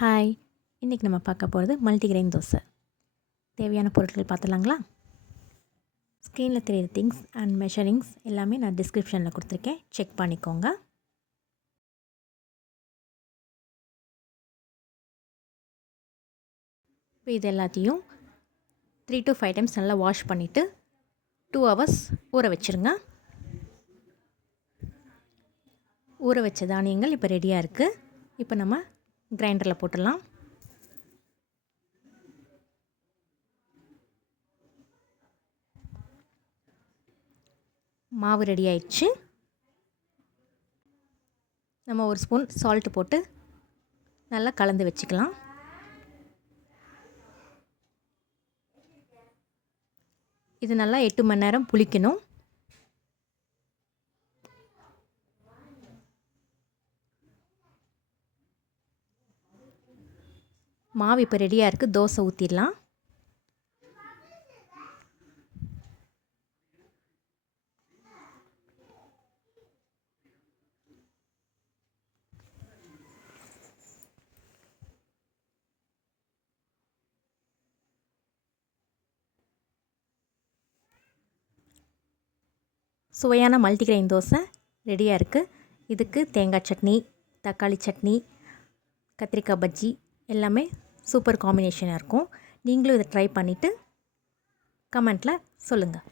Hi இன்றைக்கி நம்ம பார்க்க போகிறது மல்டிகிரெயின் தோசை. தேவையான பொருட்கள் பார்த்துலாங்களா ஸ்க்ரீனில் தெரியுற திங்ஸ் அண்ட் மெஷரிங்ஸ் எல்லாமே நான் டிஸ்கிரிப்ஷனில் கொடுத்துருக்கேன். செக் பண்ணிக்கோங்க. இப்போ இது எல்லாத்தையும் த்ரீ டு ஃபைவ் டைம்ஸ் நல்லா வாஷ் பண்ணிவிட்டு டூ ஹவர்ஸ் ஊற வச்சுருங்க. ஊற வச்ச தானியங்கள் இப்போ ரெடியாக இருக்குது இப்போ நம்ம கிரைண்டரில் போட்டுடலாம். மாவு ரெடி ஆயிடுச்சு. நம்ம ஒரு ஸ்பூன் சால்ட்டு போட்டு நல்லா கலந்து வச்சுக்கலாம். இது நல்லா எட்டு மணி நேரம் புளிக்கணும். மாவு இப்போ ரெடியாக இருக்குது தோசை ஊற்றிடலாம் சுவையான மல்டிகிரெயின் தோசை ரெடியாக இருக்குது இதுக்கு தேங்காய் சட்னி தக்காளி சட்னி கத்திரிக்காய் பஜ்ஜி எல்லாமே சூப்பர் காம்பினேஷனாக இருக்கும். நீங்களும் இதை ட்ரை பண்ணிவிட்டு கமெண்ட்டில் சொல்லுங்கள்.